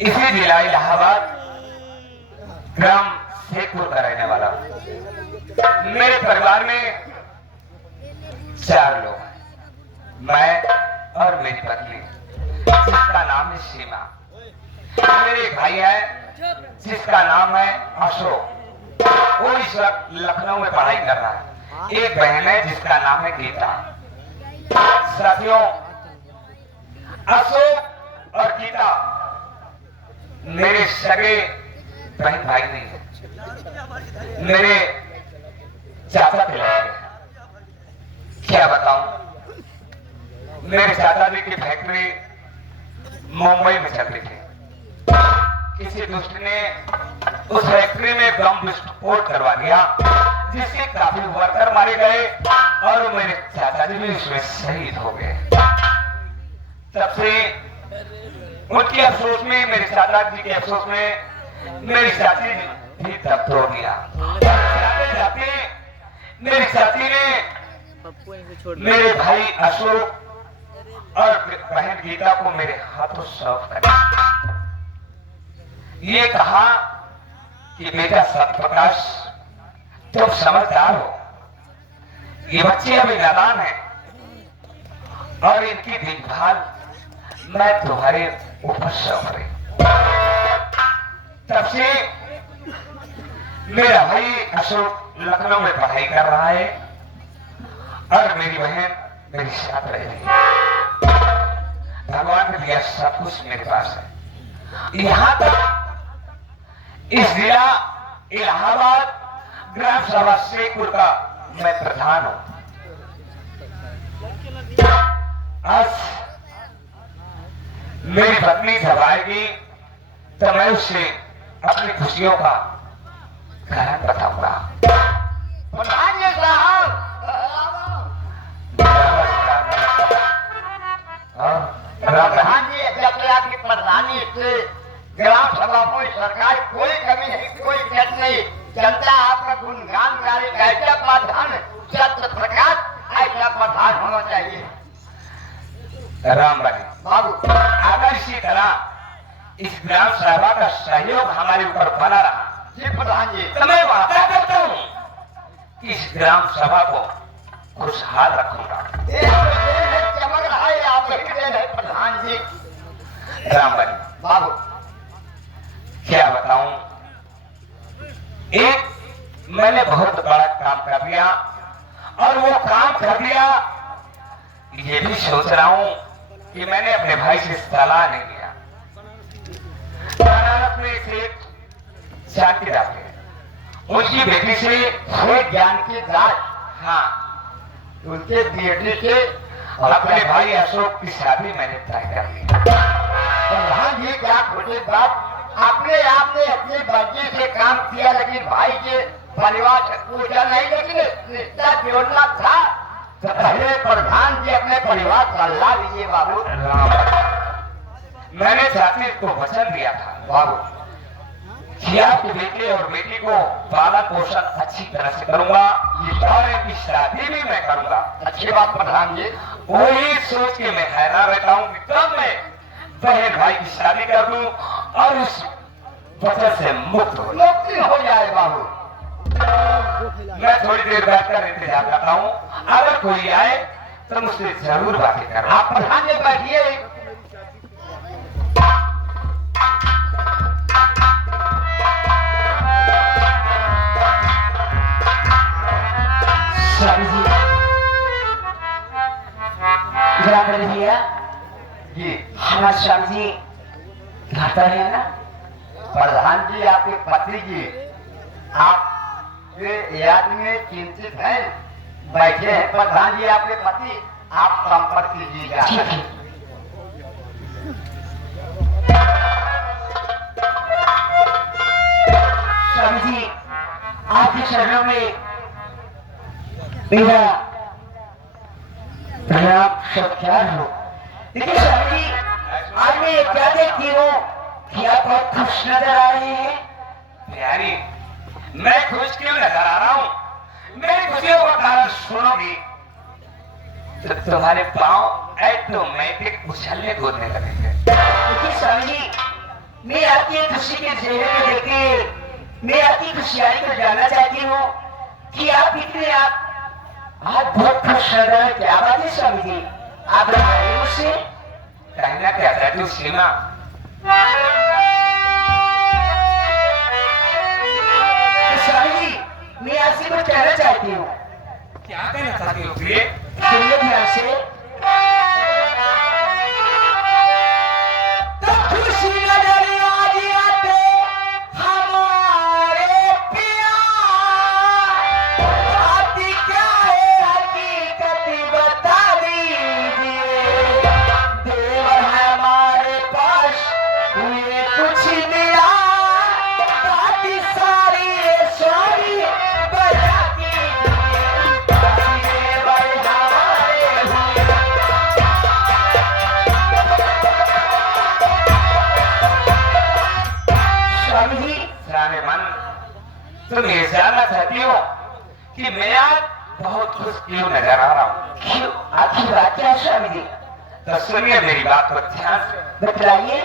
इसी जिला इलाहाबाद ग्राम शेखपुर का रहने वाला। मेरे परिवार में 4 लोग हैं, मैं और मेरी पत्नी जिसका नाम है सीमा। मेरे एक भाई है जिसका नाम है अशोक, वो इस वक्त लखनऊ में पढ़ाई कर रहा है। एक बहन है जिसका नाम है गीता। साथियों, अशोक और गीता मेरे सगे बहन भाई नहीं है, मेरे चाचा के लड़के। क्या बताऊं, मेरे चाचा जी की फैक्ट्री मुंबई में चलती थी। किसी दुष्ट ने उस फैक्ट्री में बम विस्फोट करवा दिया, जिससे काफी वर्कर मारे गए और मेरे चाचा जी भी इसमें शहीद हो गए। तब से उनके अफसोस में, मेरे चाचा जी के अफसोस में मेरी चाची भी तब तोड़ दिया। जाते जाते मेरी चाची ने मेरे भाई अशोक और बहन गीता को मेरे हाथों सौंप कर ये कहा कि बेटा सत्यप्रकाश, तुम समझदार हो, ये बच्चे अभी नादान हैं और इनकी देखभाल मैं तुम्हारे ऊपर सौंप रही। तब से मेरा भाई अशोक लखनऊ में पढ़ाई कर रहा है और मेरी बहन मेरे साथ रह रही है। भगवान ने दिया सब कुछ मेरे पास है। यहां तक इस जिला इलाहाबाद ग्राम सभा शेखपुर का मैं प्रधान हूं। आज मेरी पत्नी जब आएगी तो मैं उससे अपनी खुशियों का कारण बताऊंगा। प्रधान जी साहब, प्रधान जी, जब से आपकी प्रधानी से ग्राम सभा में सरकार कोई कमी नहीं, कोई कट नहीं, जनता आपका गुणगान करे। ऐसा प्रधान सत्य प्रकाश, ऐसा प्रधान होना चाहिए। राम भाई बाबू, अगर इसी तरह इस ग्राम सभा का सहयोग हमारे ऊपर बना रहा जी प्रधान जी, तो मैं वादा करता हूं कि इस ग्राम सभा को खुशहाल रखूंगा। चमक रहा है, आप है प्रधान जी। राम भाई बाबू, क्या बताऊं, एक मैंने बहुत बड़ा काम कर दिया और वो काम कर दिया, ये भी सोच रहा हूं कि मैंने अपने भाई से सलाह नहीं लिया। बनारस में एक शांति डाले, उनकी बेटी से ज्ञान की दास, हाँ, उनके बेटे से अपने भाई अशोक की शादी मैंने तय कर ली। प्रधान जी, क्या खोटे बात, अपने आप ने अपनी मर्जी से काम किया, लेकिन भाई के परिवार से पूछा नहीं, लेकिन रिश्ता जोड़ना था तो पहले प्रधान जी अपने परिवार का लाभ लीजिए। बाबू, मैंने चाची को वचन दिया था बाबू, कि आपके बेटे और बेटी को पालन पोषण अच्छी तरह से करूंगा और इनकी शादी भी मैं करूंगा। अच्छी बात प्रधान जी। वही सोच के मैं हैरान रहता हूँ कि कब मैं बहन भाई की शादी कर दूं और उस वचन से मुक्त हो जाए। बाबू, मैं थोड़ी देर बैठकर इंतजार करता हूँ, अगर कोई आए तो मुझसे जरूर बातें करना। आप प्रधान जी बैठिए। भैया जी, हमारे स्वामी जी घर पर है ना? प्रधान जी आपके पति जी आपके याद में चिंतित हैं, बैठे हैं। प्रधान जी आपके पति, आप संपर्क कीजिएगा। ठीक है। स्वामी जी, आपके चरणों में मेरा प्रणाम सत्कार हो। देखिए स्वामी जी, आज मैं क्या देखती हूँ कि आप बहुत खुश नजर आ रहे हैं। प्यारी, मैं खुश क्यों नजर आ रहा हूँ? मेरी खुशियों का कारण सुनोगी तो तुम्हारे पांव ऑटोमेटिक उछलने कूदने लगेंगे। देखिए स्वामी जी, मैं आपकी खुशी के चेहरे को देख के मैं आपकी खुशहाली को जानना चाहती हूँ कि आप कितने आप बहुत खुश नजर है। क्या बात है स्वामी जी, आप बताइए मुझसे। कहना क्या था तू सीमा? स्वामी जी, मैं आपसे कुछ कहना चाहती हूँ। क्या कहना चाहती हो प्रिय? सुनिए ध्यान से। तो खुशी नजर आज आते हमारे प्यार, आती क्या है हकीकत बता दीजिए। देवर हमारे पास हुए कुछ मिला, बाकी सारी सारी बता दीजिए। देवर हमारे हुए। स्वामी जी, जाने मन, तुम ये जानना चाहती हो कि मैं आज बहुत खुश क्यों नजर आ रहा हूँ? क्यों? आपकी बात क्या है स्वामी जी? तो सुनिए मेरी बात को ध्यान से। बतलाइए।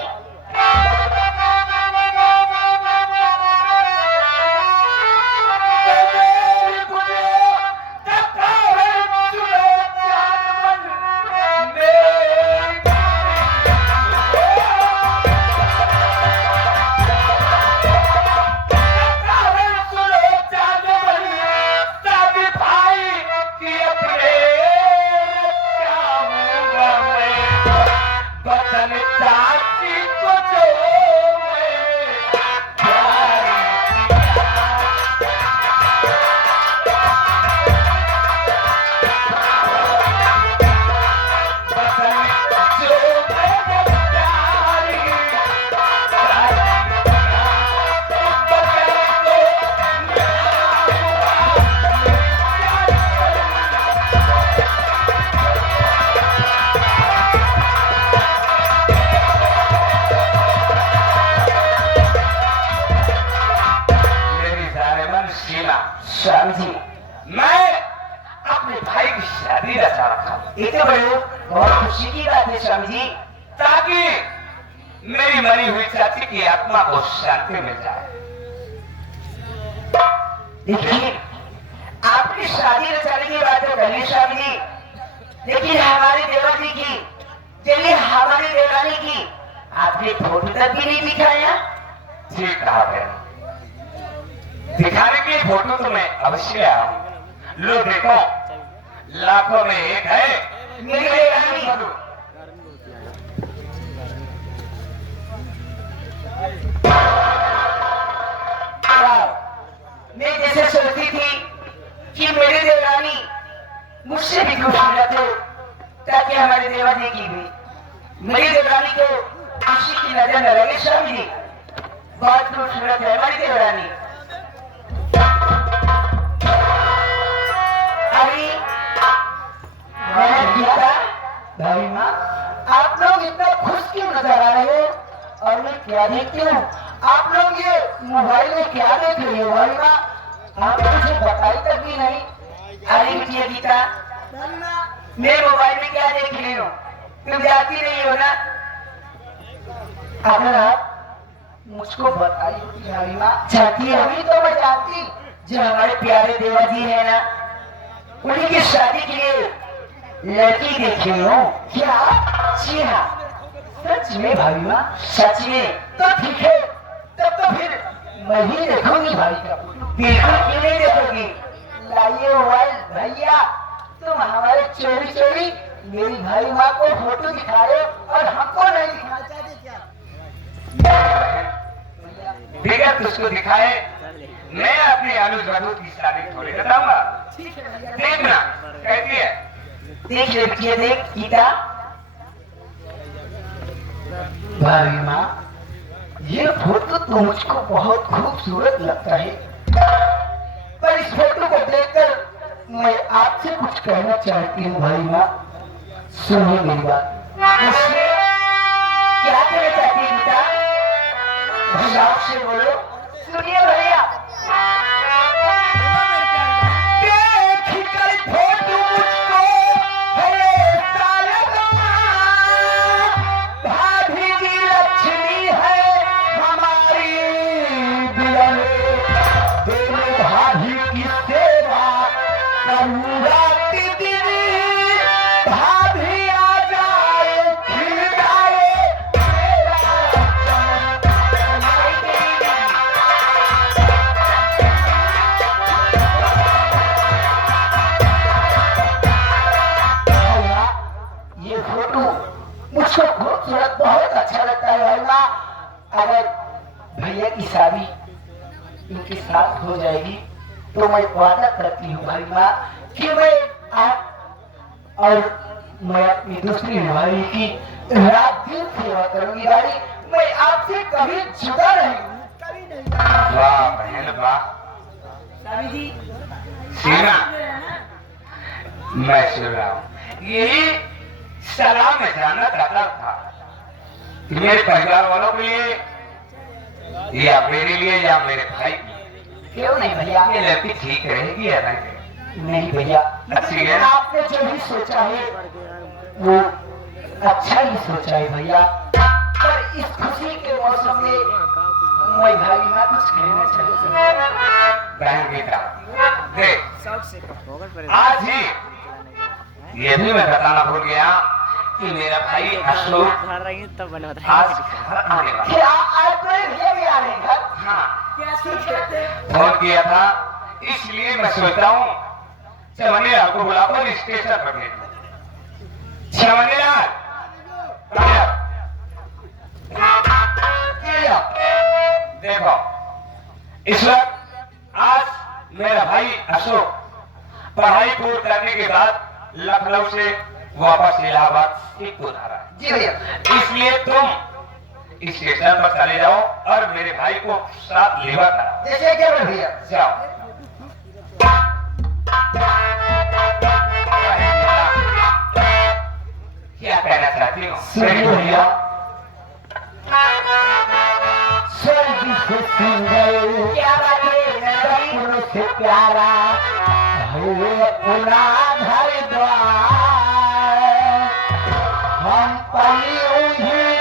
स्वामी जी, मैं अपने भाई की शादी रचा रखा हूं, ये तो बड़े बहुत खुशी की बात है स्वामी जी। ताकि मेरी मरी हुई चाची की आत्मा को शांति मिल जाए। देखिए, आपकी शादी रचाने की बात तो करिए स्वामी जी, लेकिन हमारे देवा जी की, चलिए हमारी देवानी की आपने फोटो तक भी नहीं दिखाया। ठीक कहा बहन, दिखाने की फोटो तो मैं अवश्य ले आऊं। लो देखो, लाखों में एक है मेरी देवानी। मैं जैसे सोचती थी कि मेरी देवरानी मुझसे भी खूबसूरत हो, ताकि हमारे देवा जी की भी मेरी देवरानी को खुशी की नजर न लगे। स्वामी जी, बहुत खूबसूरत है हमारी देवरानी। अभी मैं गीता, भाभी माँ, आप लोग इतना खुश क्यों नजर आ रहे हो? और मैं क्या देखती हूँ? आप लोग ये मोबाइल में क्या देख रही हो भाई माँ? आप मुझे बताई तक भी नहीं। अरे बिटिया गीता, मैं मोबाइल में क्या देख रही हूँ तुम जानती नहीं हो ना? अगर आप मुझको बताई होती भाभी माँ, चाहती होगी तो मैं जानती। जो हमारे प्यारे देवा जी है ना, उन्हीं की शादी के लिए लड़की देख रही हूँ। क्या? जी हाँ, सच में भाभी माँ, सच में। तो ठीक है, तब तो फिर मैं ही देखूंगी भाई का। बिल्कुल क्यों नहीं देखोगी? लाइए मोबाइल भैया, तुम हमारे चोरी चोरी मेरी भाई माँ को फोटो दिखा रहे हो और हमको नहीं दिखा चाहते क्या? बिगड़ तुझको दिखाए मैं अपनी अनुज वधू की शादी थोड़ी बताऊंगा। देखना कहती है। देख ले बिटिया, देख गीता। भाभी माँ, ये फोटो तो मुझको बहुत खूबसूरत लगता है, पर इस फोटो को देखकर मैं आपसे कुछ कहना चाहती हूँ भाई माँ। सुनिए मेरी बात। इसमें क्या कहना चाहती है गीता? हिसाब से बोलो। सुनिए भैया। देख कर फोटो मुझको है सालगा, भाभी जी लक्ष्मी है की शादी इनके साथ हो जाएगी तो मैं वादा करती हूँ भाई माँ कि मैं आप और मैं अपनी दूसरी भाई की रात दिन सेवा करूंगी भाई। मैं आपसे कभी जुदा नहीं। वाह बहन वाह। स्वामी जी सीमा मैं सुन रहा हूँ। यही सलाह मैं जानना चाहता था कि मेरे परिवार वालों के लिए या मेरे लिए या मेरे भाई के लिए क्यों नहीं भैया? ये लड़की ठीक रहेगी या नहीं? नहीं भैया, अच्छी है। आपने जो भी सोचा है वो अच्छा ही सोचा है भैया। पर इस खुशी के मौसम में मैं भाई ना कुछ कहना चाहती हूँ। बहन बेटा देख, आज ही ये भी मैं बताना भूल गया कि मेरा भाई अशोक आज घर आने वाला। क्या आप भैया भी आ रहे हैं घर? हाँ, क्या फोन किया था इसलिए मैं सोचता हूँ चमनिया को बुलाकर स्टेशन पर भेज दूं। चमनिया देखो, इस वक्त आज मेरा भाई अशोक पढ़ाई पूरी करने के बाद लखनऊ से वापस इलाहाबाद सीखो जा रहा है। जी भैया। इसलिए तुम स्टेशन पर चले जाओ और मेरे भाई को साथ लेवा कराओ। जैसे क्या भैया? जाओ। क्या कहना चाहती हो? सुनिए भैया, स्वर्ग से सुंदर क्या सपनों से प्यारा है अपना घर द्वार। हम पली उन्हें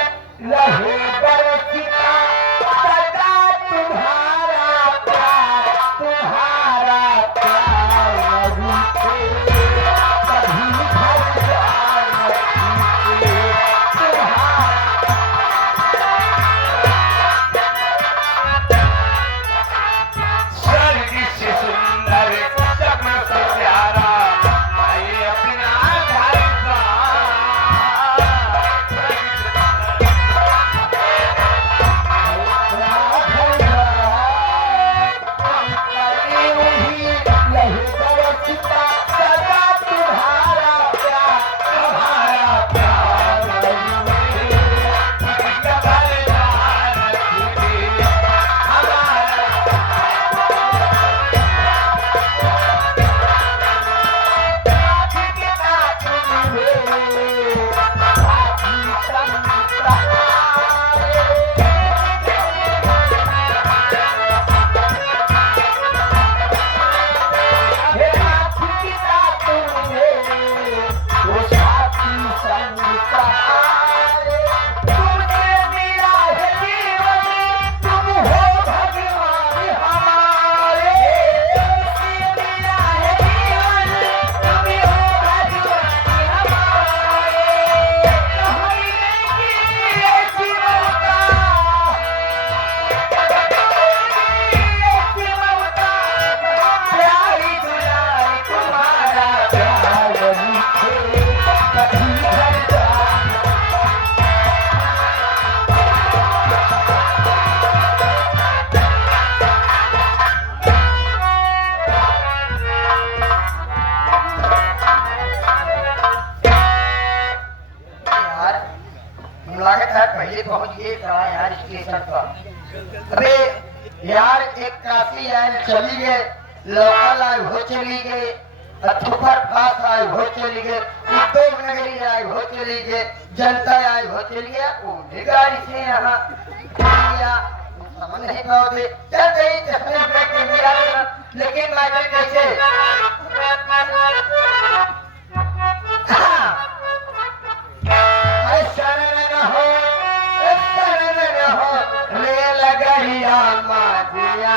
रहे बरसिता सदा तुम्हारा प्यार अभी से कभी घर द्वार नहीं तुम्हारा। स्वर्ग से सुंदर सपनों से प्यारा है अपना घर पहले पहुंच गए कहा यार स्टेशन पर। अबे यार एक काफी लाइन चली गए, लोकल लाइन हो चली गई, सुपर फास्ट आई हो चली गई, उद्योग नगरी आई हो चली गई, जनता आई हो चली गया। वो गाड़ी से यहाँ समझ नहीं पाओगे चल गई चश्मे लेकिन मैं कैसे रेल गरिया माजिया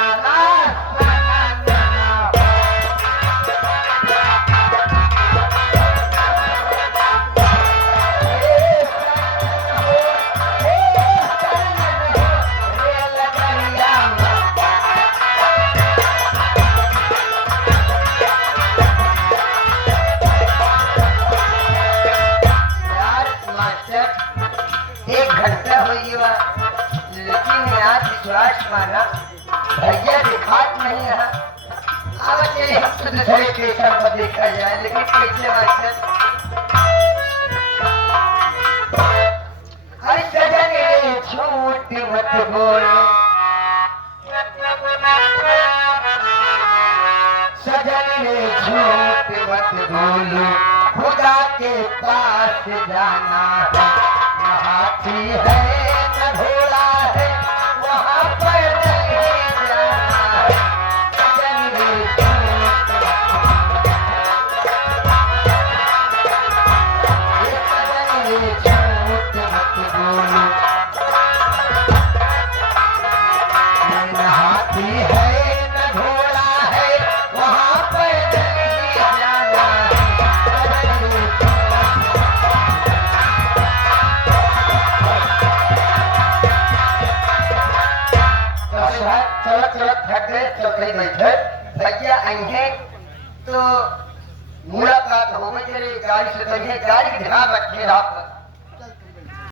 विश्वास माना भैया दिखात नहीं है। अब चलिए हम तो दूसरे स्टेशन पर देखा जाए, लेकिन कैसे मास्टर हर सजन रे झूठ मत बोलो, सजन रे झूठ मत बोलो, खुदा के पास जाना है, न हाथी है न घोड़ा है, वहाँ पर नहीं जाना है, सजन रे झूठ मत बोलो, न हाथी है न घोड़ा है, वहाँ पर नहीं जाना है। चलो चलो थक गए, चौथे बैठे भैया आएंगे तो मुलाकात हो गई। गाड़ी से चलिए, गाड़ी ध्यान रखिए आप।